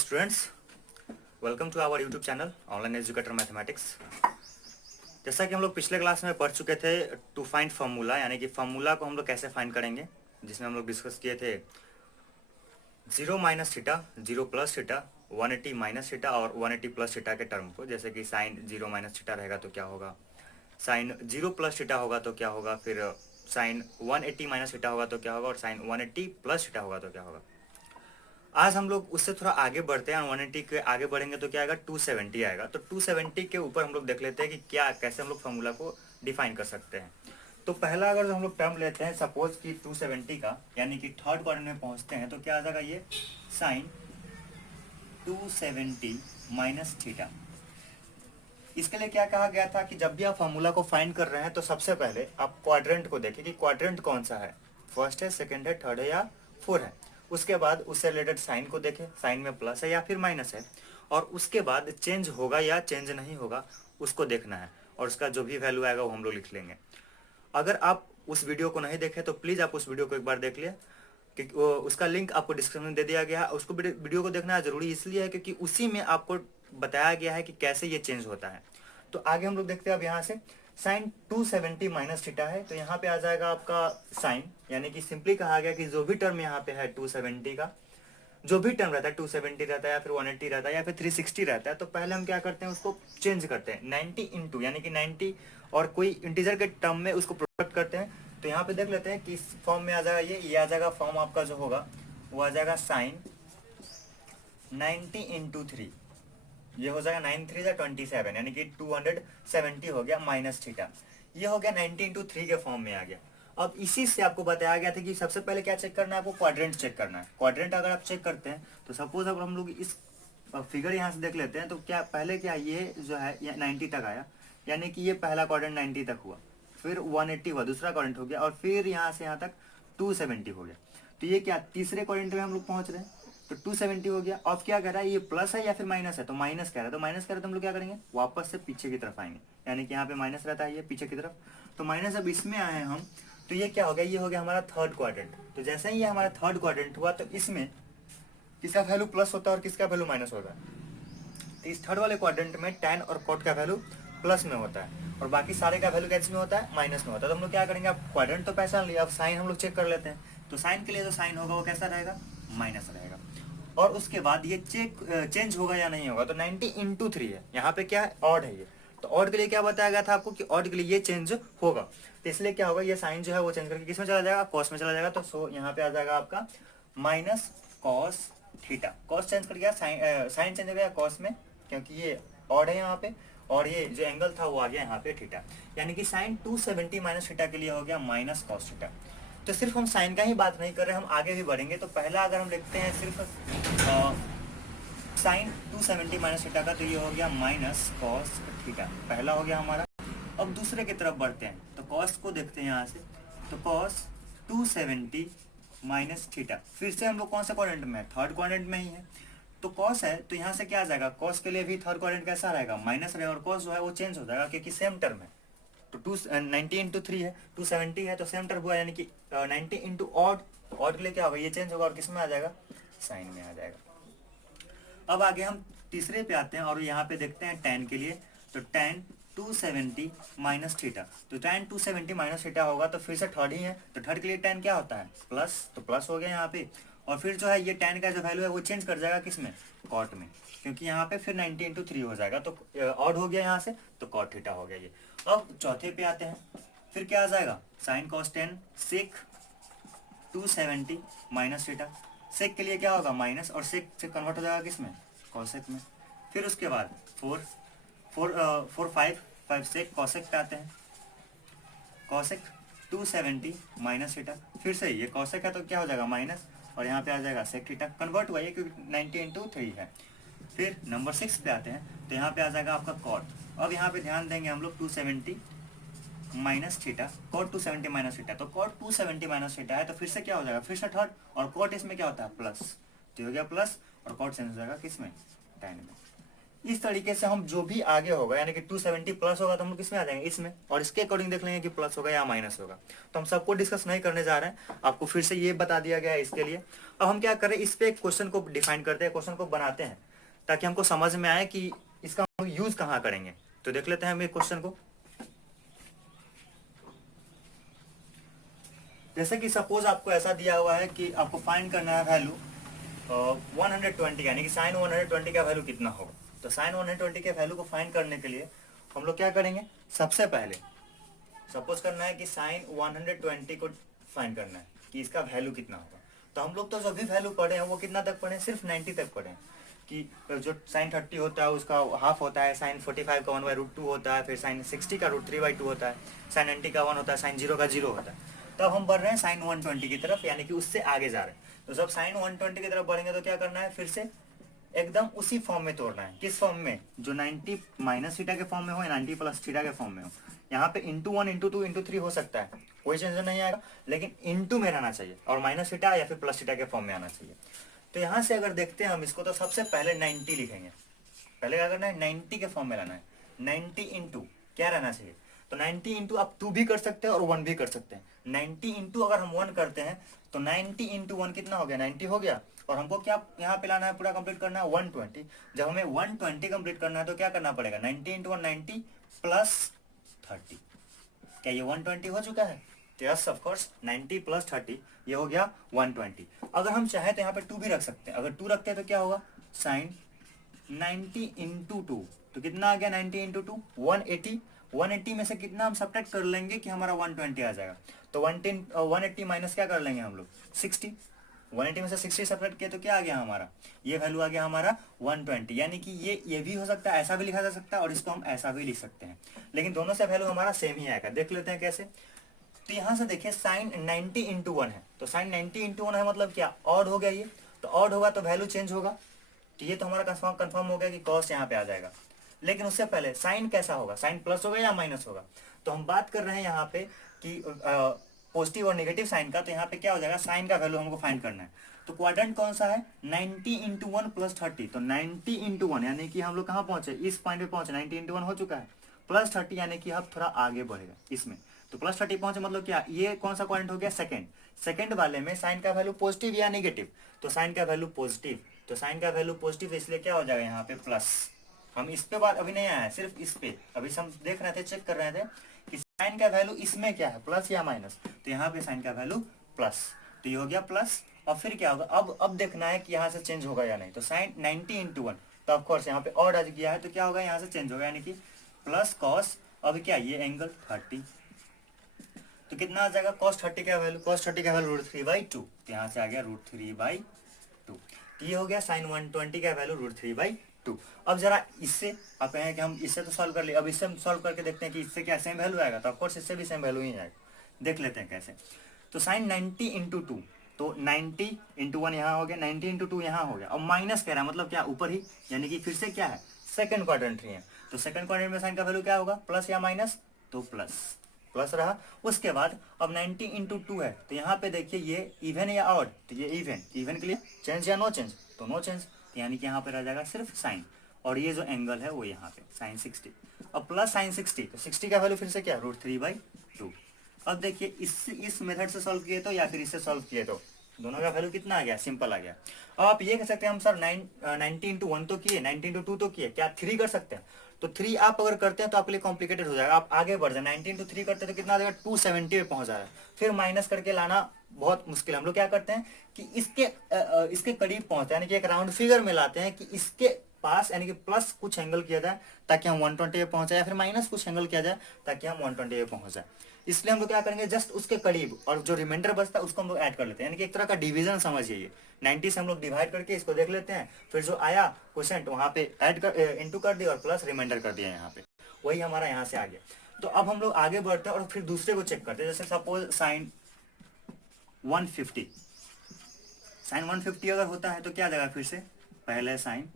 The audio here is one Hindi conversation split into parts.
Students, welcome to our YouTube channel online educator mathematics. जैसा कि हम लोग पिछले क्लास में पढ़ चुके थे टू फाइंड फार्मूला, यानी कि फार्मूला को हम लोग कैसे फाइंड करेंगे, जिसमें हम लोग डिस्कस किए थे 0 minus theta, 0 plus theta, 180 minus theta और 180 प्लस थीटा के टर्म को। जैसे कि साइन 0 माइनस थीटा रहेगा तो क्या होगा, साइन 0 प्लस थीटा होगा तो क्या होगा, फिर साइन 180 माइनस थीटा होगा तो क्या होगा और साइन 180 प्लस थीटा होगा तो क्या होगा। आज हम लोग उससे थोड़ा आगे बढ़ते हैं, 180 के आगे बढ़ेंगे तो क्या आएगा, 270 आएगा। तो 270 के ऊपर हम लोग देख लेते हैं कि क्या कैसे हम लोग फार्मूला को डिफाइन कर सकते हैं। तो पहला अगर हम लोग टर्म लेते हैं सपोज कि 270 का, यानी कि थर्ड क्वाड्रेंट में पहुंचते हैं, तो क्या आ जाएगा, ये साइन 270 माइनस थीटा। इसके लिए क्या कहा गया था कि जब भी आप फार्मूला को फाइंड कर रहे हैं तो सबसे पहले आप क्वाड्रेंट को देखें कि क्वाड्रेंट कौन सा है, फर्स्ट है, सेकंड है, थर्ड है या फोर है। उसके बाद उससे रिलेटेड साइन को देखें, साइन में प्लस है या फिर माइनस है, और उसके बाद चेंज होगा या चेंज नहीं होगा उसको देखना है, और उसका जो भी वैल्यू आएगा वो हम लोग लिख लेंगे। अगर आप उस वीडियो को नहीं देखे तो प्लीज़ आप उस वीडियो को एक बार देख लिया, क्योंकि उसका लिंक आपको डिस्क्रिप्शन में दे दिया गया है। उसको वीडियो को देखना जरूरी इसलिए है क्योंकि उसी में आपको बताया गया है कि कैसे ये चेंज होता है। तो आगे हम लोग देखते हैं अब यहाँ से साइन 270 माइनस थीटा है, तो यहाँ पे आ जाएगा आपका साइन, यानी कि सिंपली कहा गया कि जो भी टर्म यहाँ पे है 270 का, जो भी टर्म रहता है 270 रहता है या फिर 180 रहता है या फिर 360 रहता है, तो पहले हम क्या करते हैं उसको चेंज करते हैं 90 इंटू, यानी कि 90 और कोई इंटीजर के टर्म में उसको प्रोडक्ट करते हैं। तो यहाँ पे देख लेते हैं कि इस फॉर्म में आ जाएगा, ये आ जाएगा फॉर्म आपका जो होगा वो आ जाएगा साइन 90 इंटू 3, ये हो जाएगा 9 3 या 27, यानी कि 270 हो गया माइनस थीटा। ये हो गया 90 इंटू 3 के फॉर्म में आ गया। अब इसी से आपको बताया गया था कि सबसे पहले क्या चेक करना है, आपको क्वाड्रेंट चेक करना है। क्वाड्रेंट अगर आप चेक करते हैं तो सपोज अगर हम लोग इस फिगर यहाँ से देख लेते हैं, तो क्या पहले क्या ये जो है ये 90 तक आया, यानी कि ये पहला क्वाड्रेंट 90 तक हुआ, फिर 180 हुआ, दूसरा क्वाड्रेंट हो गया, और फिर यहाँ से यहाँ तक 270 हो गया। तो ये क्या तीसरे क्वाड्रेंट में हम लोग पहुंच रहे हैं, तो 270 हो गया। अब क्या कह रहा है, ये प्लस है या फिर माइनस है, तो माइनस कह रहा है, तो माइनस कह रहा है तो हम लोग क्या करेंगे, वापस से पीछे की तरफ आएंगे, यानी कि यहाँ पे माइनस रहता है ये पीछे की तरफ, तो माइनस अब इसमें आए हैं हम, तो ये क्या हो गया, ये हो गया हमारा थर्ड क्वाड्रेंट। तो जैसे ही ये हमारा थर्ड क्वाड्रेंट हुआ तो इसमें किसका वैल्यू प्लस होता है और किसका वैल्यू माइनस होता है, तो इस थर्ड वाले क्वाड्रेंट में tan और cot का वैल्यू प्लस में होता है और बाकी सारे का वैल्यू कैसे में होता है, माइनस में होता है। तो हम लोग क्या करेंगे, अब क्वाड्रेंट तो पहचान लिया, अब साइन हम लोग चेक कर लेते हैं। तो साइन के लिए जो साइन होगा वो कैसा रहेगा, माइनस रहेगा। और उसके बाद ये चेंज होगा या नहीं होगा, तो 90 इंटू 3 है, यहाँ पे क्या है, ऑड है ये, तो ऑड के लिए क्या बताया गया था आपको कि ऑड के लिए ये चेंज होगा। तो इसलिए क्या होगा, ये साइन जो है वो चेंज करके किस में चला जाएगा, कॉस में चला जाएगा। तो सो यहाँ पे आ जाएगा आपका minus cos theta, cos change कर गया, साइन चेंज हो गया कॉस में, क्योंकि ये ऑड है यहाँ पे, और ये जो एंगल था वो आ गया यहाँ पे थीटा, यानी कि साइन 270 माइनस थीटा के लिए हो गया माइनस कॉस थीटा। तो सिर्फ हम साइन का ही बात नहीं कर रहे, हम आगे भी बढ़ेंगे। तो पहला अगर हम लिखते हैं सिर्फ साइन 270 माइनस थीटा का, तो ये हो गया माइनस कॉस थीटा, पहला हो गया हमारा। अब दूसरे की तरफ बढ़ते हैं, तो कॉस को देखते हैं यहाँ से, तो कॉस 270 माइनस थीटा, फिर से हम लोग कौन सा क्वाड्रेंट में है, थर्ड क्वाड्रेंट में ही है। तो कॉस है तो यहाँ से क्या आ जाएगा, कॉस के लिए भी थर्ड क्वाड्रेंट कैसा रहेगा, माइनस रहेगा, और कॉस जो है वो चेंज हो जाएगा क्योंकि सेम टर्म है। तो 90 इंटू 3 है, 270 है, तो सेम टर्म हुआ, यानी कि 90 इंटू ऑड, ऑड के लिए क्या होगा, ये चेंज होगा और किस में आ जाएगा, साइन में आ जाएगा। अब आगे हम तीसरे पे आते हैं और यहाँ पे देखते हैं tan के लिए, तो tan 270 माइनस थीटा, तो tan 270 माइनस थीटा होगा, तो फिर से थर्ड ही है, तो थर्ड के लिए tan क्या होता है, प्लस, तो प्लस हो गया यहाँ पे। और फिर जो है ये tan का जो वैल्यू है वो चेंज कर जाएगा किसमें, कॉट में, क्योंकि यहाँ पे फिर 90 इंटू 3 हो जाएगा, तो ऑड हो गया यहाँ से, तो कॉट थीटा हो गया ये। अब चौथे पे आते हैं, फिर क्या आ जाएगा, साइन कॉस 10 सेक 270 माइनस थीटा, सेक के लिए क्या होगा, माइनस, और सेक से कन्वर्ट हो जाएगा किसमें, कॉसेक में। फिर उसके बाद 5 सेक कॉसेक पे आते हैं, कॉसेक 270 माइनस थीटा, फिर से ये कॉसेक है तो क्या हो जाएगा माइनस, और यहाँ पे आ जाएगा सेक थीटा, कन्वर्ट हुआ ये क्योंकि 90 इंटू 3 है। फिर नंबर 6 पे आते हैं, तो यहाँ पे आ जाएगा आपका कॉट। अब यहाँ पे ध्यान देंगे हम लोग 270 minus theta, cot 270 minus theta, तो कॉट 270 माइनस थीटा है, तो फिर से क्या हो जाएगा, फिर से थर्ड, और कॉट इसमें क्या होता है, प्लस, तो हो गया प्लस, और कॉट चेंज हो जाएगा किसमें, tan में। इस तरीके से हम जो भी आगे होगा यानी कि 270 प्लस होगा तो हम लोग किसमें आ जाएंगे, इसमें, और इसके अकॉर्डिंग देख लेंगे कि प्लस होगा या माइनस होगा। तो हम सबको डिस्कस नहीं करने जा रहे हैं, आपको फिर से ये बता दिया गया है इसके लिए। अब हम क्या करें, इस पे क्वेश्चन को डिफाइन करते हैं, क्वेश्चन को बनाते हैं, ताकि हमको समझ में आए कि इसका हम यूज कहाँ करेंगे। तो देख लेते हैं हम एक क्वेश्चन को। जैसे कि सपोज आपको ऐसा दिया हुआ है कि आपको फाइंड करना है वैल्यू 120 यानी कि साइन 120 का वैल्यू कितना होगा। तो साइन 120 के वैल्यू को फाइंड करने के लिए हम लोग क्या करेंगे, सबसे पहले सपोज करना है कि साइन 120 को फाइंड करना है कि इसका वैल्यू कितना होगा। तो हम लोग तो जो भी वैल्यू पढ़े हैं वो कितना तक पढ़े हैं, सिर्फ 90 तक पढ़े हैं, कि जो साइन 30 होता है उसका हाफ होता है, साइन 45 का 1/√2 होता है, फिर साइन 60 का √3/2 होता है, साइन 90 का 1 होता है, साइन 0 का 0 होता है। तब हम बढ़ रहे हैं साइन 120 की तरफ, यानी कि उससे आगे जा रहे हैं। तो जब साइन 120 की तरफ बढ़ेंगे तो क्या करना है, फिर से एकदम उसी फॉर्म में तोड़ना है। किस फॉर्म में, जो 90 माइनस थीटा के फॉर्म में हो या 90 प्लस थीटा के फॉर्म में हो। यहाँ पे इंटू 1 इंटू 2 इंटू 3 हो सकता है, कोई चेंज नहीं आएगा, लेकिन इंटू में रहना चाहिए और माइनस थीटा या फिर प्लस थीटा के फॉर्म में आना चाहिए। तो यहाँ से अगर देखते हैं हम इसको, तो सबसे पहले 90 लिखेंगे। पहले क्या करना है, 90 के फॉर्म में लाना है। 90 इंटू क्या रहना चाहिए, तो 90 इंटू आप 2 भी कर सकते हैं और 1 भी कर सकते हैं। 90 इंटू अगर हम 1 करते हैं तो 90 इंटू 1 कितना हो गया, 90 हो गया। और हमको क्या यहाँ पे लाना है, पूरा कंप्लीट करना है 120। जब हमें 120 कंप्लीट करना है तो क्या करना पड़ेगा, 90 इंटू 1 90 प्लस 30। क्या ये 120 हो चुका है, तो यस ऑफ कोर्स 90 प्लस 30 ये हो गया 120। अगर हम चाहें तो यहाँ पे 2 भी रख सकते हैं। अगर 2 रखते हैं तो क्या होगा, साइन 90 इंटू 2, तो कितना आ गया 90 इंटू 2 180। 180 में से कितना हम सब्ट्रैक्ट कर लेंगे कि हमारा 120 आ जाएगा। तो 180 माइनस क्या कर लेंगे हम लोग, 60। 180 में से 60 सब्ट्रैक्ट किया तो क्या आ गया हमारा, ये वैल्यू आ गया हमारा 120। यानी कि ये भी हो सकता है, ऐसा भी लिखा जा सकता है, और इसको हम ऐसा भी लिख सकते हैं, लेकिन दोनों से वैल्यू हमारा सेम ही आएगा। देख लेते हैं कैसे। तो यहां से देखिए साइन 90 इंटू 1 है, तो साइन 90 इंटू 1 है मतलब क्या, ऑड हो गया ये। तो ऑड होगा तो वैल्यू चेंज होगा, तो ये तो हमारा कंफर्म हो गया कि कॉस यहाँ पे आ जाएगा। लेकिन उससे पहले साइन कैसा होगा, साइन प्लस होगा या माइनस होगा। तो हम बात कर रहे हैं यहाँ पे कि पॉजिटिव और नेगेटिव साइन का। तो यहाँ पे क्या हो जाएगा, साइन का वैल्यू हमको फाइंड करना है। तो क्वाड्रेंट कौन सा है, 90 इंटू 1 प्लस 30। तो 90 इंटू 1 यानी कि हम लोग कहाँ पहुंचे, इस पॉइंट पे पहुंचे, 90 इंटू 1 हो चुका है, प्लस 30 यानी कि अब थोड़ा आगे बढ़ेगा इसमें। तो प्लस 30 पहुंचे मतलब क्या, ये कौन सा क्वाड्रेंट हो गया, सेकंड। सेकंड वाले में साइन का वैल्यू पॉजिटिव या नेगेटिव, तो साइन का वैल्यू पॉजिटिव। तो साइन का वैल्यू पॉजिटिव, इसलिए क्या हो जाएगा यहाँ पे प्लस। हम इस पे बात अभी नहीं आया है, सिर्फ इस पे अभी हम देख रहे थे, चेक कर रहे थे कि साइन का वैल्यू इसमें क्या है, प्लस या माइनस। तो यहाँ पे साइन का वैल्यू प्लस, तो ये हो गया प्लस। और फिर क्या होगा, अब देखना है कि यहाँ से चेंज होगा या नहीं। तो साइन 90 इंटू 1, तो ऑफकोर्स यहाँ पे और आ गया है, तो क्या होगा, यहाँ से चेंज होगा, यानी कि प्लस कॉस। अब क्या, ये एंगल 30, तो कितना आ जाएगा, कॉस 30 का वैल्यू, कॉस 30 का वैल्यू √3/2, तो यहाँ से आ गया √3/2। तो ये हो गया साइन 120 का वैल्यू √3/2। अब जरा इससे आप कहें कि हम इससे तो सॉल्व कर लिए, अब इससे हम सॉल्व करके देखते हैं कि इससे क्या सेम वैल्यू आएगा। तो ऑफकोर्स इससे भी सेम वैल्यू ही आएगा, देख लेते हैं कैसे। तो साइन 90 इंटू 2, तो 90 इंटू 1 यहाँ हो गया, 90 इंटू 2 यहाँ हो गया। अब माइनस कह रहा है मतलब क्या, ऊपर ही, यानी कि फिर से क्या है, सेकंड क्वाड्रेंट है। तो सेकंड क्वाड्रेंट में साइन का वैल्यू क्या होगा, प्लस या माइनस, तो प्लस, प्लस रहा। उसके बाद अब 90 इंटू 2 है, तो यहाँ पे देखिए ये इवन या ऑड, तो ये इवन, इवन के लिए चेंज या नो चेंज, तो नो चेंज, तो यानी कि यहाँ पे रह जाएगा सिर्फ साइन, और ये जो एंगल है वो यहाँ पे साइन 60। अब प्लस साइन 60, तो 60 का वैल्यू फिर से क्या, √3/2। अब देखिए इस मेथड से सॉल्व किए तो या फिर इससे सॉल्व किए तो दोनों का वैल्यू कितना आ गया, सिंपल आ गया। अब आप ये कह सकते हैं हम सर 90 इंटू 1 तो किए, 90 इंटू 2 तो किए, क्या 3 कर सकते हैं। तो 3 आप अगर करते हैं तो आपके लिए कॉम्प्लिकेटेड हो जाएगा, आप आगे बढ़ जाए। 90 इंटू 3 करते हैं तो कितना आ जाएगा, 270 पे पहुंच जाएगा, फिर माइनस करके लाना बहुत मुश्किल है। हम लोग क्या करते हैं कि इसके करीब पहुंचते हैं, यानी कि एक राउंड फिगर में लाते हैं कि इसके पास, यानी कि प्लस कुछ एंगल किया जाए ताकि हम 120 पे पहुंच जाए, या फिर माइनस कुछ एंगल किया जाए ताकि हम 120 पे पहुंच जाए। इसलिए हम लोग क्या करेंगे, जस्ट उसके करीब, और जो रिमाइंडर बचता है उसको हम लोग ऐड कर लेते हैं, यानी कि एक तरह का डिवीजन समझिए ये। 90 से हम लोग डिवाइड करके इसको देख लेते हैं, फिर जो आया क्वेश्चन वहां पे ऐड कर, इंटू कर दिया और प्लस रिमाइंडर कर दिया यहाँ पे, वही हमारा यहाँ से आ गया। तो अब हम लोग आगे बढ़ते हैं और फिर दूसरे को चेक करते हैं। जैसे सपोज साइन 150, साइन 150 अगर होता है तो क्या आ जाएगा, फिर से पहले साइन,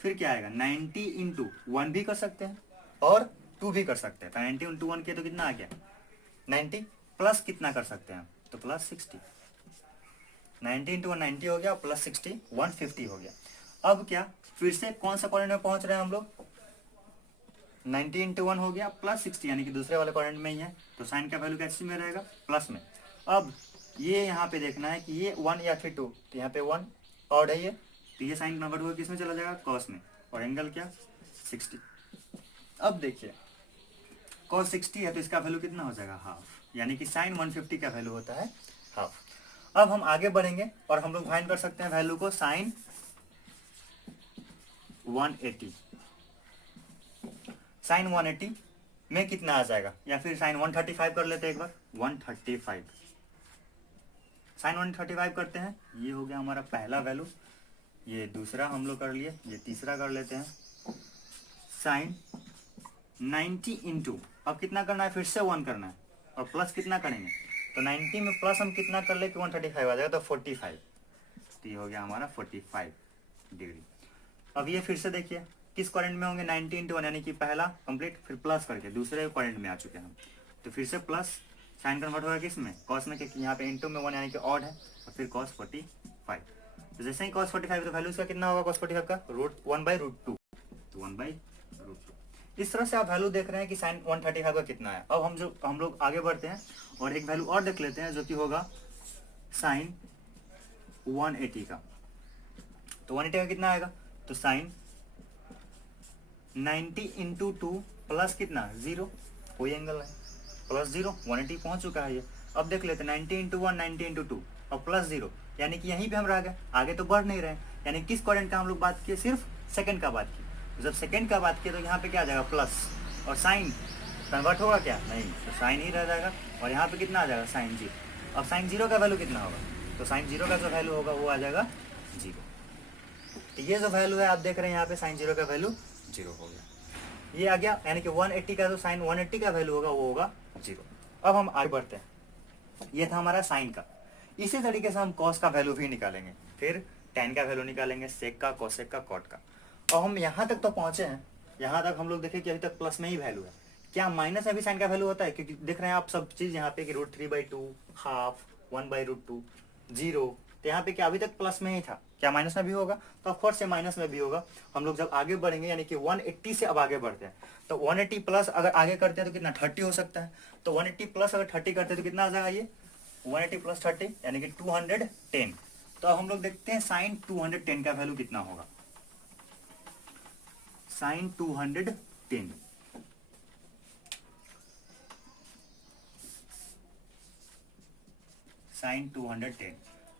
फिर क्या आएगा 90 इंटू 1 भी कर सकते हैं और 2 भी कर सकते हैं। तो 90 इंटू 1 किया तो कितना आ गया 90, प्लस कितना कर सकते हैं, तो प्लस 60। 90 इंटू 1 90 हो गया, प्लस 60 150 हो गया। अब क्या फिर से कौन सा क्वाड्रेंट में पहुंच रहे हैं हम लोग, 90 इंटू 1 हो गया प्लस 60, यानी कि दूसरे वाले क्वाड्रेंट में ही है, तो साइन का वैल्यू कैसे में रहेगा, प्लस में। अब ये यहाँ पे देखना है कि ये 1 या फिर 2, तो यहाँ पे 1 ऑड है ये, तो ये साइन कन्वर्ट होकर किस में चला जाएगा, कॉस में, और एंगल क्या 60। अब देखिए कॉस 60 है तो इसका वैल्यू कितना हो जाएगा, हाफ, यानी कि साइन 150 का वैल्यू होता है हाफ। अब हम आगे बढ़ेंगे और हम लोग फाइंड कर सकते हैं वैल्यू को, साइन 180, साइन 180 में कितना आ जाएगा, या फिर साइन 135 कर लेते हैं एक बार, 135, साइन 135 करते हैं, ये हो गया हमारा पहला वैल्यू, ये दूसरा हम लोग कर लिए, ये तीसरा कर लेते हैं, साइन 90 इंटू, अब कितना करना है, फिर से 1 करना है, और प्लस कितना करेंगे, तो 90 में प्लस हम कितना कर ले कि 135 आ जाएगा, तो 45, तो ये हो गया हमारा 45 डिग्री। अब ये फिर से देखिए किस क्वाड्रेंट में होंगे, 90 इंटू 1 यानी कि पहला कंप्लीट, फिर प्लस करके दूसरे क्वाड्रेंट में आ चुके हैं हम, तो फिर से प्लस, साइन कन्वर्ट होगा किस में, कॉस में, क्योंकि यहाँ पे इंटू में 1 यानी कि ऑड है, और फिर कॉस 45, तो जैसे ही कॉस 45 तो वैल्यू इसका कितना होगा कॉस 45 का, √1/√2, तो 1/√2। इस तरह से आप वैल्यू देख रहे हैं कि साइन 135 का कितना है। अब हम लोग आगे बढ़ते हैं और एक वैल्यू और देख लेते हैं जो कि होगा साइन 180 का, तो 180 का कितना आएगा, तो साइन 90 इंटू 2 प्लस कितना 0, कोई एंगल है, प्लस 0, 180 पहुंच चुका है ये। अब देख लेते हैं 90 इंटू 1, 90 इंटू 2 और प्लस 0, यानी कि यहीं पे हम रह गए, आगे तो बढ़ नहीं रहे, यानी किस क्वाड्रेंट का हम लोग बात किए, सिर्फ सेकंड का बात की, जब सेकंड का बात किए तो यहाँ पे क्या आ जाएगा प्लस, और साइन कन्वर्ट होगा क्या, नहीं, तो साइन ही रह जाएगा, और यहाँ पे कितना आ जाएगा साइन 0। अब साइन 0 का वैल्यू कितना होगा, तो साइन 0 का जो वैल्यू होगा वो आ जाएगा 0। तो ये जो वैल्यू है आप देख रहे हैं यहाँ पे साइन 0 का वैल्यू 0 हो गया, ये आ गया, यानी कि 180 का जो साइन 180 का वैल्यू होगा वो होगा 0। अब हम आगे बढ़ते हैं, ये था हमारा साइन का। इसी तरीके से हम कॉस का वैल्यू भी निकालेंगे, फिर टेन का वैल्यू निकालेंगे, सेक का, कोसेक का, कॉट का। और हम यहाँ तक तो पहुंचे हैं, यहाँ तक हम लोग देखें कि अभी तक प्लस में ही वैल्यू है, क्या माइनस में भी साइन का वैल्यू होता है, क्योंकि देख रहे हैं आप सब चीज यहाँ पे कि √3/2, हाफ, 1/√2, 0, तो यहाँ पे क्या अभी तक प्लस में ही था, क्या माइनस में भी होगा, तो ऑफकोर्स से माइनस में भी होगा। हम लोग जब आगे बढ़ेंगे यानी कि 180 से अब आगे बढ़ते हैं, तो 180 प्लस अगर आगे करते हैं तो कितना 30 हो सकता है, तो 180 प्लस अगर 30 करते हैं तो कितना आ जाएगा, ये 180 प्लस 30 यानी कि 210। तो अब हम लोग देखते हैं साइन 210 का वैल्यू कितना होगा, साइन 210, साइन 210।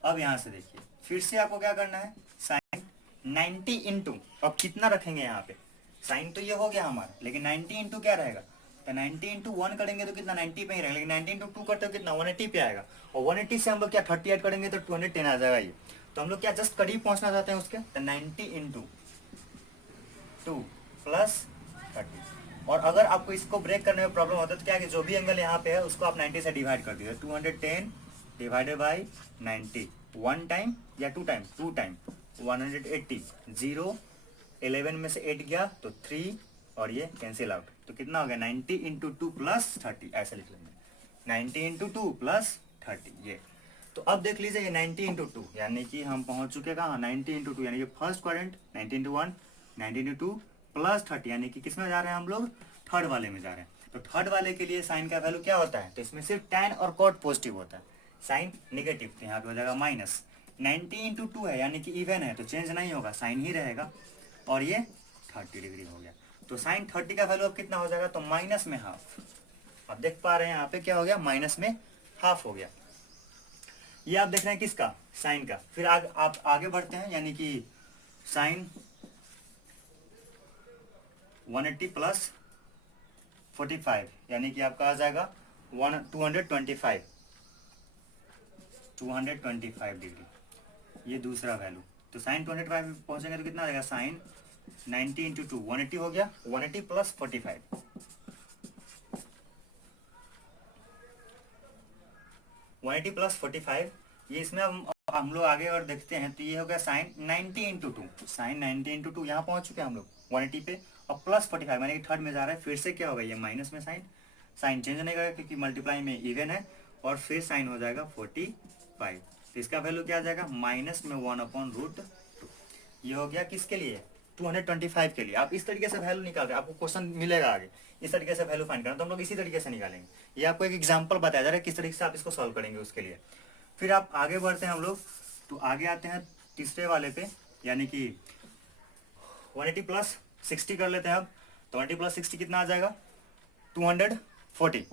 अब यहां से देखिए फिर से आपको क्या करना है, साइन 90 इंटू, अब कितना रखेंगे यहाँ पे, साइन तो ये हो गया हमारा, लेकिन 90 इंटू क्या रहेगा, तो 90 इंटू 1 करेंगे तो कितना 90 पे ही रहेगा, लेकिन 90 इंटू 2 करते हो कितना 180 पे आएगा, और 180 से हम लोग क्या 38 करेंगे तो 210 आ जाएगा ये। तो हम लोग क्या जस्ट करीब पहुंचना चाहते हैं उसके, तो 90 इंटू 2 प्लस 30। और अगर आपको इसको ब्रेक करने में प्रॉब्लम होता है तो क्या है कि जो भी एंगल यहाँ पे है उसको आप 90 से डिवाइड कर दीजिए, 210 डिवाइडेड बाई 90, 1 टाइम या 2 टाइम, 2 टाइम 180, 0 11 में से 8 गया तो 3, और ये कैंसिल आउट, तो कितना हो गया 90 इंटू 2 प्लस 30, ऐसे लिख लेंगे 90 इंटू 2 प्लस 30 ये। तो अब देख लीजिए ये 90 इंटू 2 यानी कि हम पहुंच चुके कहाँ 90 इंटू 2 यानी कि first quadrant, 90 into 1, 90 into 2 plus 30 यानी कि किस में जा रहे हैं हम लोग, थर्ड वाले में जा रहे हैं। तो थर्ड वाले के लिए साइन का वैल्यू क्या होता है, तो इसमें सिर्फ tan और कॉट पॉजिटिव होता है, साइन नेगेटिव, तो यहाँ पे हो जाएगा माइनस। 90 इंटू 2 है यानी कि इवन है तो चेंज नहीं होगा, साइन ही रहेगा, और ये 30 डिग्री हो गया। तो साइन 30 का वैल्यू अब कितना हो जाएगा, तो माइनस में हाफ। अब देख पा रहे हैं यहाँ पे क्या हो गया, माइनस में हाफ हो गया। ये आप देख रहे हैं किसका, साइन का। फिर आप आगे बढ़ते हैं यानी कि साइन 180 प्लस 45 यानी कि आपका आ जाएगा 225 डिग्री, ये दूसरा वैल्यू। तो साइन 225 पहुंचेंगे तो कितना आ जाएगा, साइन 90 इंटू 2 180 हो गया, 180 प्लस 45, 180 प्लस 45, ये इसमें हम लोग आगे और देखते हैं तो ये हो गया साइन 90 इंटू 2, साइन 90 इंटू 2 यहाँ पहुंच चुके हैं हम लोग 180 पे, और प्लस 45 यानी कि थर्ड में जा रहा है, फिर से क्या होगा ये माइनस में साइन, साइन चेंज नहीं करेगा क्योंकि मल्टीप्लाई में इवन है, और फिर साइन हो जाएगा 45, तो इसका वैल्यू क्या आ जाएगा, माइनस में 1/√2। ये हो गया किसके लिए, 225 के लिए। आप इस तरीके से वैल्यू निकाल रहे हैं, आपको क्वेश्चन मिलेगा आगे इस तरीके से वैल्यू फाइंड करना, तो हम लोग इसी तरीके से निकालेंगे। ये आपको एक एग्जांपल बताया जा रहा है किस तरीके से आप इसको सॉल्व करेंगे उसके लिए। फिर आप आगे बढ़ते हैं हम लोग, तो आगे आते हैं तीसरे वाले पे, यानी कि 180 प्लस 60 कर लेते हैं अब। तो 180 प्लस 60 कितना आ जाएगा, 240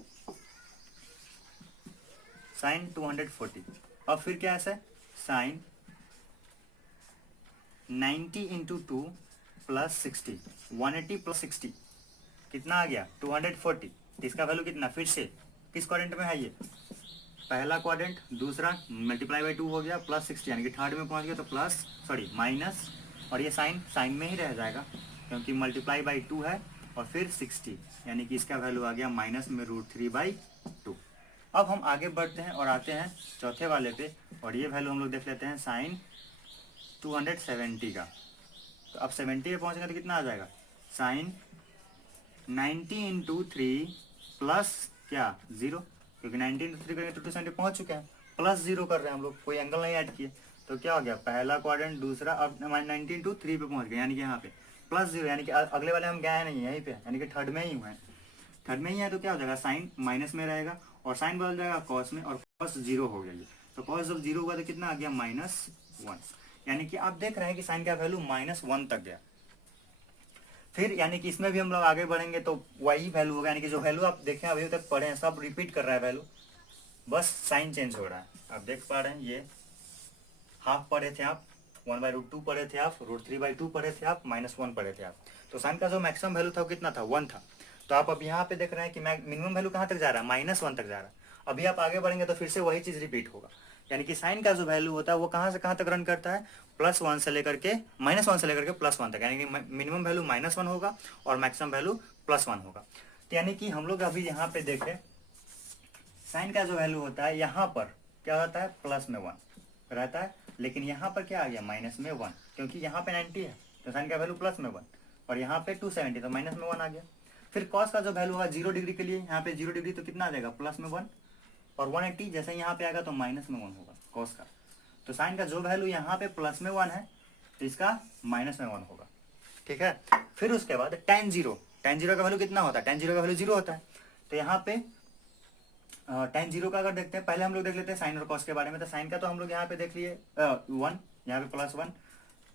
साइन 240। अब फिर क्या है, साइन 90 इंटू 2 प्लस 60, 180 प्लस 60 कितना आ गया 240। इसका वैल्यू कितना, फिर से किस क्वाड्रेंट में है ये, पहला क्वाड्रेंट, दूसरा मल्टीप्लाई बाई 2 हो गया प्लस 60, यानी कि थर्ड में पहुंच गया तो प्लस सॉरी माइनस, और ये साइन साइन में ही रह जाएगा क्योंकि मल्टीप्लाई बाई 2 है, और फिर 60 यानी कि इसका वैल्यू आ गया माइनस में √3/2। अब हम आगे बढ़ते हैं और आते हैं चौथे वाले पे, और ये वैल्यू हम लोग देख लेते हैं साइन 270 का। तो अब 70 पे पहुंचेंगे तो कितना आ जाएगा, साइन 90 इंटू 3 प्लस क्या 0, क्योंकि 90 इंटू 3 करेंगे तो 270 पहुंच चुके हैं, प्लस 0 कर रहे हैं हम लोग, कोई एंगल नहीं ऐड किए। तो क्या हो गया, पहला क्वाड्रेंट, दूसरा, अब 90 इंटू 3 पे पहुंच गए, यानी कि यहाँ पे प्लस 0, यानी कि अगले वाले हम गए नहीं यहीं पे, यानी कि थर्ड में ही हुए हैं, थर्ड में ही है। तो क्या हो जाएगा, साइन माइनस में रहेगा और साइन बदल जाएगा कॉस में, और कॉस 0 हो गया ये। तो कॉस जब 0 हुआ तो कितना आ गया, -1, यानी कि आप देख रहे हैं कि साइन का वैल्यू -1 तक गया। फिर यानी कि इसमें भी हम लोग आगे बढ़ेंगे तो वही वैल्यू होगा, यानी कि जो वैल्यू आप देखें अभी तक पढ़े हैं सब रिपीट कर रहा है वैल्यू, बस साइन चेंज हो रहा है। आप देख पा रहे हैं ये हाफ पढ़े थे आप, 1/√2 पढ़े थे आप, √3/2 पढ़े थे आप, -1 पढ़े थे आप। तो साइन का जो मैक्सिमम वैल्यू था वो कितना था, 1 था। तो आप अब यहाँ पे देख रहे हैं कि मिनिमम वैल्यू कहाँ तक जा रहा है, -1 तक जा रहा है। अभी आप आगे बढ़ेंगे तो फिर से वही चीज रिपीट होगा, यानी कि साइन का जो वैल्यू होता है वो कहाँ से कहाँ तक रन करता है, +1 से लेकर के -1 से लेकर के +1 तक, यानी कि मिनिमम वैल्यू -1 होगा और मैक्सिमम वैल्यू +1 होगा। तो यानी कि हम लोग अभी यहाँ पे देखें साइन का जो वैल्यू होता है यहाँ पर क्या होता है, प्लस में 1 रहता है, लेकिन यहाँ पर क्या आ गया, -1, क्योंकि यहाँ पे 90 है तो साइन का वैल्यू प्लस में 1, और यहाँ पे 270 तो -1 आ गया। फिर कॉस का जो वैल्यू होगा 0 डिग्री के लिए, यहाँ पे 0 डिग्री तो कितना आ जाएगा, +1, और 180 जैसे यहाँ पे आएगा तो -1 होगा कॉस का। तो साइन का जो वैल्यू यहाँ पे +1 है तो इसका -1 होगा, ठीक है। फिर उसके बाद tan 0 का वैल्यू कितना होता है, tan 0 का वैल्यू 0 होता है। तो यहाँ पे tan 0 का अगर देखते हैं, पहले हम लोग देख लेते हैं साइन और कॉस के बारे में। तो साइन का तो हम लोग यहाँ पे देख लिए 1, यहाँ पे +1,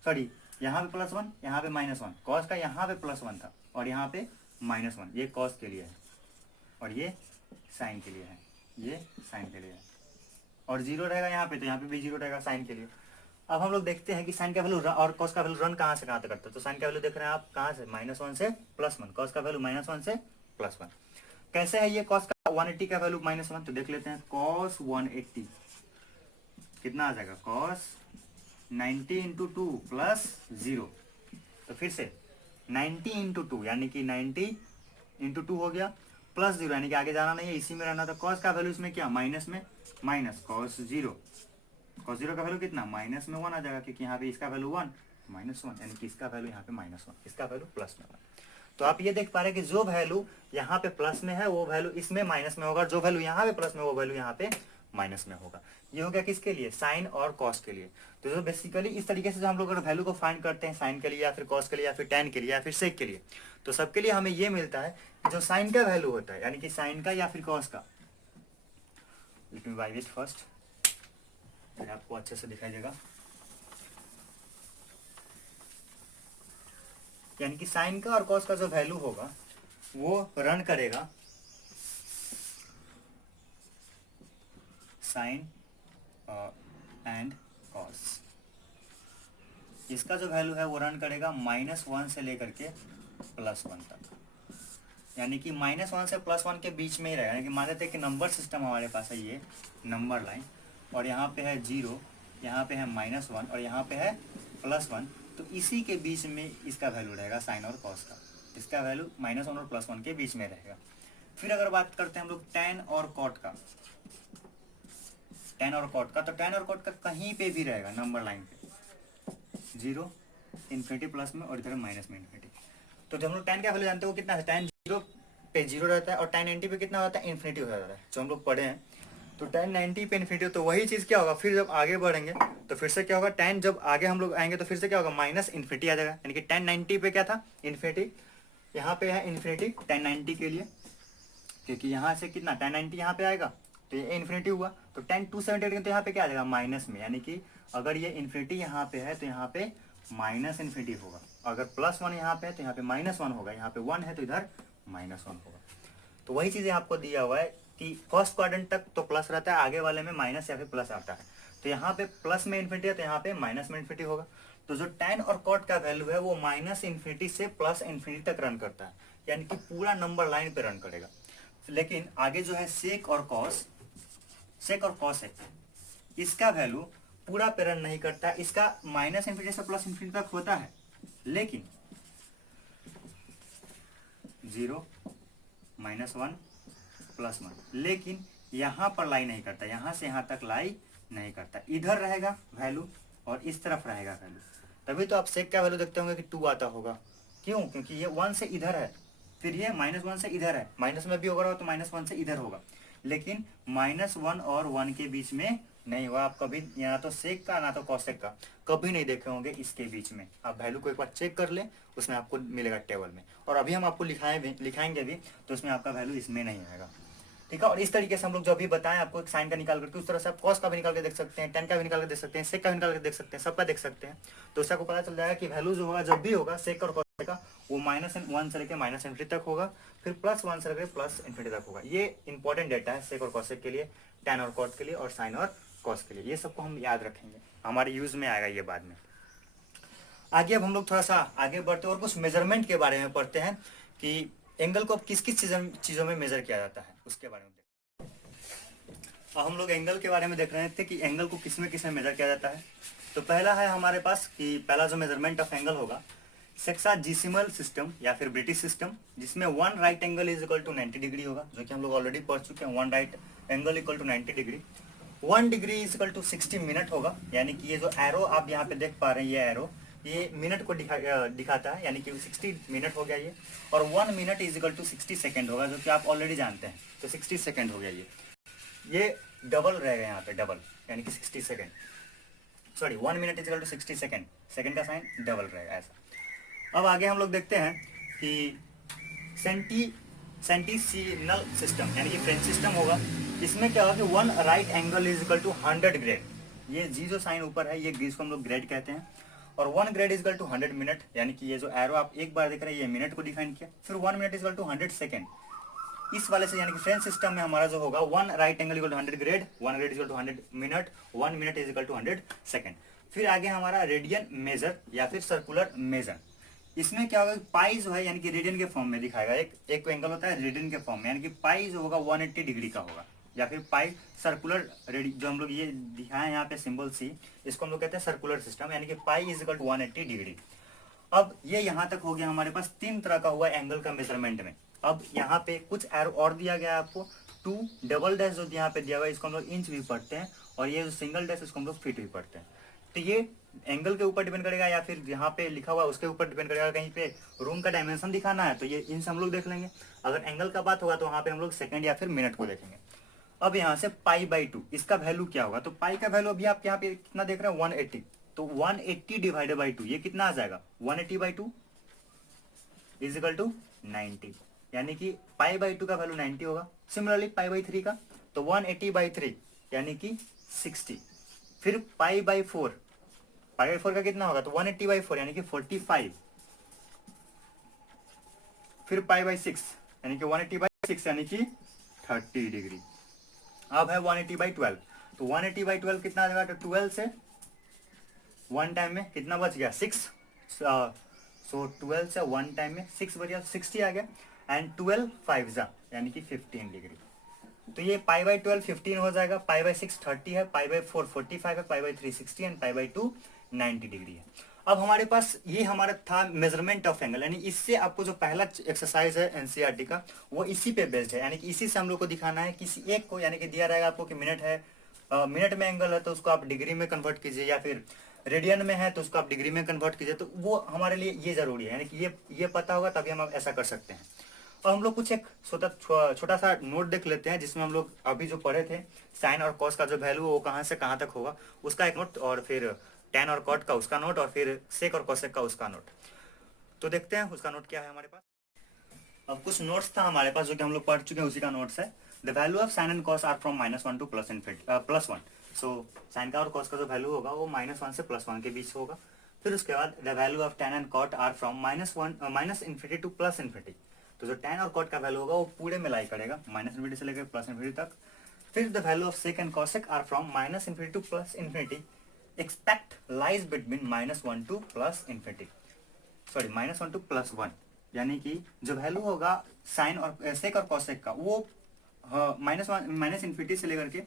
सॉरी यहाँ पे +1, यहाँ पे -1, कॉस का यहाँ पे +1 था और यहाँ पे -1, ये कॉस के लिए है और ये साइन के लिए है, ये साइन के लिए है, और 0 रहेगा यहाँ पे तो यहाँ पे भी 0 रहेगा साइन के लिए। अब हम लोग देखते हैं कि साइन का वैल्यू और कॉस का वैल्यू रन कहाँ से कहाँ तक करता है। तो साइन का वैल्यू देख रहे हैं आप कहाँ से, -1 से +1, कॉस का वैल्यू -1 से +1। कैसे है ये कॉस का 180 का वैल्यू -1, तो देख लेते हैं कॉस 180 कितना आ जाएगा, कॉस 90 इंटू 2 प्लस 0। तो फिर से 90 इंटू 2 यानी कि 90 इंटू 2 हो गया प्लस 0, यानी कि आगे जाना नहीं है, इसी में रहना था। कॉस का वैल्यू इसमें क्या, माइनस में माइनस कॉस 0, कॉस 0 का वैल्यू कितना, -1 आ जाएगा, क्योंकि यहाँ पे इसका वैल्यू 1 -1, यानी कि इसका वैल्यू यहाँ पे -1, इसका वैल्यू +1। तो आप ये देख पा रहे हैं कि जो वैल्यू यहाँ पे प्लस में है वो वैल्यू इसमें माइनस में होगा, जो वैल्यू यहाँ पे प्लस में वो वैल्यू यहाँ पे माइनस में होगा। ये हो गया किसके लिए, साइन और कॉस के लिए। तो जो बेसिकली इस तरीके से जो हम लोग अगर वैल्यू को फाइंड करते हैं साइन के लिए या फिर कॉस के लिए या फिर टैन के लिए या फिर सेक के लिए, तो सबके लिए हमें ये मिलता है कि जो साइन का वैल्यू होता है यानी कि साइन का या फिर कॉस का, let me right it first, आपको अच्छे से दिखाई देगा, यानी कि साइन का और कॉस का जो वैल्यू होगा वो रन करेगा साइन एंड कॉस। इसका जो वैल्यू है वो रन करेगा -1 से लेकर के +1 तक, यानी कि -1 से +1 के बीच में ही रहेगा। यानी कि मान लेते हैं कि नंबर सिस्टम हमारे पास है, ये नंबर लाइन, और यहाँ पे है 0, यहाँ पे है -1 और यहाँ पे है +1, तो इसी के बीच में इसका वैल्यू रहेगा साइन और कॉस का। इसका वैल्यू -1 और +1 के बीच में रहेगा। फिर अगर बात करते हैं हम लोग टैन और कॉट का, टैन और कॉट का, तो टैन और कॉट का कहीं पे भी रहेगा नंबर लाइन पे, 0 इन्फिनिटी प्लस में और इधर माइनस में इन्फिनिटी। तो जब हम लोग टैन का वैल्यू जानते हैं वो कितना है, टैन 0 पे 0 रहता है और टैन 90 पे कितना होता है, इन्फिनिटी हो जाता है, जो हम लोग पढ़े हैं। तो tan 90 पे इन्फिनिटी, तो वही चीज़ क्या होगा फिर जब आगे बढ़ेंगे तो फिर से क्या होगा, tan जब आगे हम लोग आएंगे तो फिर से क्या होगा माइनस इन्फिनिटी आ जाएगा, यानी कि tan 90 पे क्या था इन्फिनिटी, यहाँ पे है इन्फिनिटी tan 90 के लिए, क्योंकि यहाँ से कितना tan 90 यहाँ पे आएगा तो ये इन्फिनिटी हुआ, तो tan 278 तो यहाँ पे क्या आ जाएगा माइनस में, यानी कि अगर ये इन्फिनिटी यहाँ पे है तो यहाँ पे माइनस इन्फिनिटी होगा, अगर +1 यहाँ पे है तो यहाँ पे -1 होगा, यहाँ पे 1 है तो इधर -1 होगा। तो वही चीज़ें आपको दिया हुआ है कि फर्स्ट क्वाड्रेंट तक तो प्लस रहता है, आगे वाले में माइनस या फिर प्लस आता है, तो यहाँ पे प्लस में इन्फिनिटी है तो यहाँ पे माइनस में इन्फिनिटी होगा। तो जो tan और cot का वैल्यू है वो माइनस इन्फिनिटी से प्लस इन्फिनिटी तक रन करता है, यानी कि पूरा नंबर लाइन पे रन करेगा। लेकिन आगे जो है सेक और कॉस है, इसका वैल्यू पूरा पे रन नहीं करता, इसका माइनस इन्फिनिटी से प्लस इन्फिनिटी तक होता है, लेकिन 0 -1 +1, लेकिन यहाँ पर लाई नहीं करता, यहाँ से यहाँ तक लाई नहीं करता, इधर रहेगा वैल्यू और इस तरफ रहेगा वैल्यू। तभी तो आप सेक का वैल्यू देखते होंगे कि 2 आता होगा, क्यों, क्योंकि ये 1 से इधर है, फिर ये -1 से इधर है, माइनस में भी होगा तो -1 से इधर होगा, लेकिन -1 और 1 के बीच में नहीं हुआ। आप कभी ना तो सेक का ना तो कॉसेक का कभी नहीं देखे होंगे इसके बीच में। आप वैल्यू को एक बार चेक कर ले, उसमें आपको मिलेगा टेबल में, और अभी हम आपको लिखाएंगे भी तो उसमें आपका वैल्यू इसमें नहीं आएगा, ठीक है। और इस तरीके से हम लोग जो भी बताएं आपको एक साइन का निकाल करके, उस तरह से आप कॉस का भी निकाल के देख सकते हैं, tan का भी निकाल के देख सकते हैं, सेक का भी निकाल के देख सकते हैं, सबका देख सकते हैं। तो उससे आपको पता चल जाएगा कि वैल्यू जो होगा जब भी होगा सेक और कॉस का, वो -1 से लेकर माइनस इन्फिनिटी तक होगा, फिर +1 से लेकर प्लस इन्फिनिटी तक होगा। ये इंपॉर्टेंट डेटा है सेक और कॉसेक के लिए, tan और cot के लिए, और साइन और कॉस के लिए। ये सबको हम याद रखेंगे, हमारे यूज में आएगा ये बाद में। आगे अब हम लोग थोड़ा सा आगे बढ़ते हैं और कुछ मेजरमेंट के बारे में पढ़ते हैं कि एंगल को अब किस किस चीज़ों में मेजर किया जाता है, उसके बारे में। हम लोग एंगल के बारे में देख रहे थे कि एंगल को किस में मेजर किया जाता है। तो पहला है हमारे पास कि पहला जो मेजरमेंट ऑफ एंगल होगा सेक्साडेसिमल सिस्टम या फिर ब्रिटिश सिस्टम, जिसमें 1 right angle is equal to 90 degree होगा, जो कि हम लोग ऑलरेडी पढ़ चुके हैं। 1 right angle equal to 90 degree, 1 degree is equal to 60 minute होगा, यानी कि ये जो एरो आप यहाँ पे देख पा रहे हैं, ये एरो ये मिनट को दिखाता है, यानी कि 60 मिनट हो गया ये। और 1 minute is equal to 60 second होगा, जो कि आप ऑलरेडी जानते हैं, तो 60 सेकेंड हो गया ये डबल रहेगा यहाँ पे, डबल यानी कि 60 second, sorry 1 minute is equal to 60 second, second का साइन डबल रहेगा ऐसा। अब आगे हम लोग देखते हैं कि सेंटिसिनल सिस्टम यानी कि फ्रेंच सिस्टम होगा। इसमें क्या होगा कि 1 right angle is equal to 100 grade, ये जी जो साइन ऊपर है ये जिसको हम लोग ग्रेड कहते हैं, और 1 grade is equal to 100 minute, यानी कि ये जो एरो आप एक बार देख रहे हैं ये मिनट को डिफाइन किया, फिर 1 minute is equal to 100 second. इस वाले से यानी कि फ्रेंच सिस्टम में हमारा जो होगा 1 right angle equal to 100 grade, 1 grade equal to 100 minute, 1 minute is equal to 100 second. फिर आगे हमारा रेडियन मेजर या फिर सर्कुलर मेजर, इसमें क्या होगा पाई जो है यानी कि रेडियन के फॉर्म में दिखाएगा, एक एंगल होता है रेडियन के फॉर्म में, यानी कि पाई जो होगा 180 डिग्री का होगा, या फिर पाई सर्कुलर जो हम लोग ये दिखाए यहाँ पे सिंबल सी, इसको हम लोग कहते हैं सर्कुलर सिस्टम, यानी कि pi is equal to 180 degree. अब ये यहाँ तक हो गया हमारे पास 3 तरह का हुआ एंगल का मेजरमेंट में। अब यहाँ पे कुछ एरो और दिया गया है आपको, 2 डबल डैश जो यहाँ पे दिया हुआ है इसको हम लोग इंच भी पढ़ते हैं, और ये जो सिंगल डैश इसको हम लोग फीट भी पढ़ते हैं। तो ये एंगल के ऊपर डिपेंड करेगा या फिर यहाँ पे लिखा हुआ उसके ऊपर डिपेंड करेगा, कहीं पे रूम का डायमेंशन दिखाना है तो ये इंच हम लोग देख लेंगे, अगर एंगल का बात होगा तो वहाँ पे हम लोग सेकंड या फिर मिनट को देखेंगे। अब यहाँ से π/2 इसका वैल्यू क्या होगा, तो पाई का वैल्यू अभी आप यहाँ पे कितना देख रहे हैं 180, तो 180 डिवाइडेड बाई 2 ये कितना आ जाएगा 180/2 इज इक्वल टू 90, यानी कि π/2 का वैल्यू 90 होगा। सिमिलरली π/3 का तो 180/3 यानी कि 60, फिर π/4 का कितना होगा तो 180/4 यानी कि 45, फिर π/6 यानी कि 180/6 यानी कि 30 डिग्री। अब है 180/12, तो 180/12 कितना आ जाएगा, तो 12 से 1 टाइम में कितना बच गया 6, सो 12 से 1 टाइम में 6 बच गया, 60 आ गया, एंड 12 5 जा यानी कि 15 डिग्री। तो ये π/12 15 हो जाएगा, π/6 30 है, π/4 45 है, π/3 60 एंड π/2 90 डिग्री है। अब हमारे पास ये हमारा था मेजरमेंट ऑफ एंगल, यानी इससे आपको जो पहला एक्सरसाइज है एनसीईआरटी का वो इसी पे बेस्ड है, यानी कि इसी से हम लोग को दिखाना है किसी एक को, यानी कि दिया रहेगा आपको कि मिनट है, मिनट में एंगल है तो उसको आप डिग्री में कन्वर्ट कीजिए, या फिर रेडियन में है तो उसको आप डिग्री में कन्वर्ट कीजिए। तो वो हमारे लिए ये जरूरी है, यानी कि ये पता होगा तभी हम ऐसा कर सकते हैं। और हम लोग कुछ एक छोटा सा नोट देख लेते हैं, जिसमें हम लोग अभी जो पढ़े थे साइन और कॉस का जो वैल्यू वो कहाँ से कहाँ तक होगा उसका एक नोट, और फिर टेन और कॉट का उसका नोट, और फिर सेक और कॉसेक का उसका नोट। तो देखते हैं उसका नोट क्या है हमारे पास। अब कुछ नोट्स था हमारे पास जो कि हम लोग पढ़ चुके हैं, उसी का नोट्स है। The value of sine and cos are from -1 to +1। So sine का और कॉस का जो वैल्यू होगा वो -1 से +1 के बीच होगा। फिर उसके बाद the value of tan and cot are from -1 to +∞। तो जो टेन और कॉट का वैल्यू होगा वो पूरे में लाई करेगा -∞ से लेकर +∞ तक। फिर the value of sec and cosec are from -∞ to +∞। Expect lies between -1 to +∞, sorry -1 to +1। यानी कि जो वैल्यू होगा साइन और सेक और कॉसेक का वो -∞ से लेकर के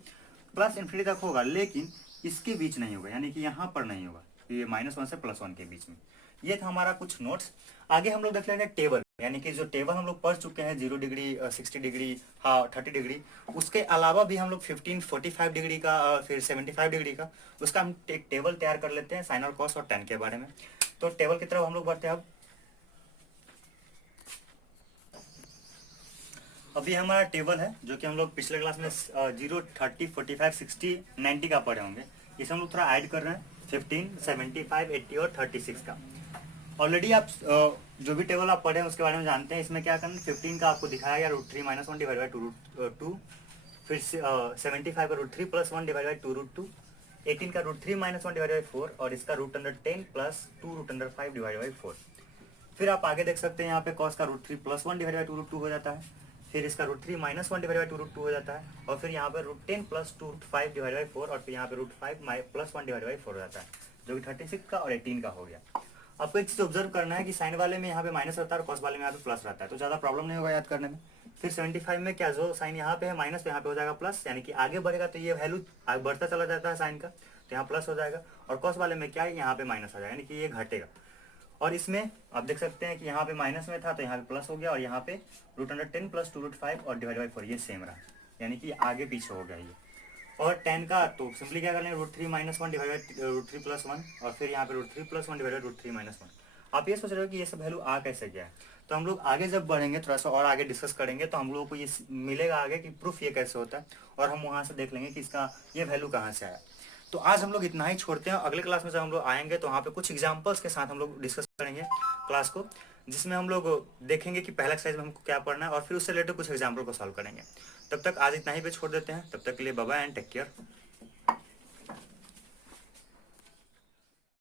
+∞ तक होगा, लेकिन इसके बीच नहीं होगा, यानी कि यहाँ पर नहीं होगा, ये -1 से +1 के बीच में। ये था हमारा कुछ नोट्स। आगे हम लोग देख लेंगे टेबल, यानी कि जो टेबल हम लोग पढ़ चुके हैं 0 डिग्री, 60 डिग्री, हाँ 30 डिग्री, उसके अलावा भी हम लोग 15, 45 डिग्री का, फिर 75 डिग्री का, उसका हम एक टेबल तैयार कर लेते हैं साइन और कॉस और टेन के बारे में। तो टेबल की तरफ हम लोग बढ़ते हैं। अब अभी हमारा टेबल है जो कि हम लोग पिछले क्लास में 0, 30, 45, 60, 90 का पढ़े होंगे। इसे हम लोग थोड़ा ऐड कर रहे हैं 15, 75, 80 और 36 का। ऑलरेडी आप जो भी टेबल आप पढ़े हैं उसके बारे में जानते हैं। इसमें क्या करना है, 15 का आपको दिखाया गया √3 - 1 डिवाइड बाई √2, फिर 75 का √3 + 1 डिवाइड बाई 2√2, 18 का √3 - 1 डिवाइड बाई 4, और इसका √10 + 2√5 डिवाइड बाई 4। फिर आप आगे देख सकते हैं यहाँ पे cos का √3 + 1 डिवाइड बाई 2√2 हो जाता है, फिर इसका √3 - 1 डिवाइड बाई 2√2 हो जाता है, और फिर यहाँ पे √10 + 2√5 डिवाइड बाई 4, और फिर यहाँ पे √5 + 1 डिवाइड बाई 4 हो जाता है, जो कि 36 का और 18 का हो गया। आपको एक चीज ऑब्जर्व करना है कि साइन वाले में यहाँ पे माइनस रहता है और कॉस वाले में यहाँ पे प्लस रहता है, तो ज्यादा प्रॉब्लम नहीं होगा याद करने में। फिर 75 में क्या, जो साइन यहाँ पे है माइनस, तो यहाँ पे हो जाएगा प्लस, यानी कि आगे बढ़ेगा तो ये वैल्यू आगे बढ़ता चला जाता है साइन का, तो यहाँ प्लस हो जाएगा। और कॉस वाले में क्या है, यहाँ पे माइनस आ जाएगा, यानी कि ये घटेगा। और इसमें आप देख सकते हैं कि यहाँ पे माइनस में था तो यहाँ पे प्लस हो गया, और यहाँ पे √10 + 2√5 और डिवाइड बाई 4 ये सेम रहा, यानी कि आगे पीछे हो गया ये। और टेन का तो सिंपली क्या कर लेंगे, √3 - 1 डिवाइड बाई √3 + 1, और फिर यहाँ पे √3 + 1 डिवाइड बाई √3 - 1। आप ये सोच रहे हो कि ये सब वैल्यू आ कैसे गया है, तो हम लोग आगे जब बढ़ेंगे थोड़ा सा और आगे डिस्कस करेंगे तो हम लोगों को ये मिलेगा आगे कि प्रूफ ये कैसे होता है, और हम वहाँ से देख लेंगे कि इसका ये वैल्यू कहाँ से आया। तो आज हम लोग इतना ही छोड़ते हैं। अगले क्लास में जब हम लोग आएंगे तो वहाँ पे कुछ एग्जाम्पल्स के साथ हम लोग डिस्कस करेंगे क्लास को, जिसमें हम लोग देखेंगे कि पहला एक्सरसाइज में हमको क्या पढ़ना है, और फिर उससे रिलेटेड कुछ एग्जाम्पल को सॉल्व करेंगे। तब तक आज इतना ही पे छोड़ देते हैं। तब तक के लिए bye bye and take care.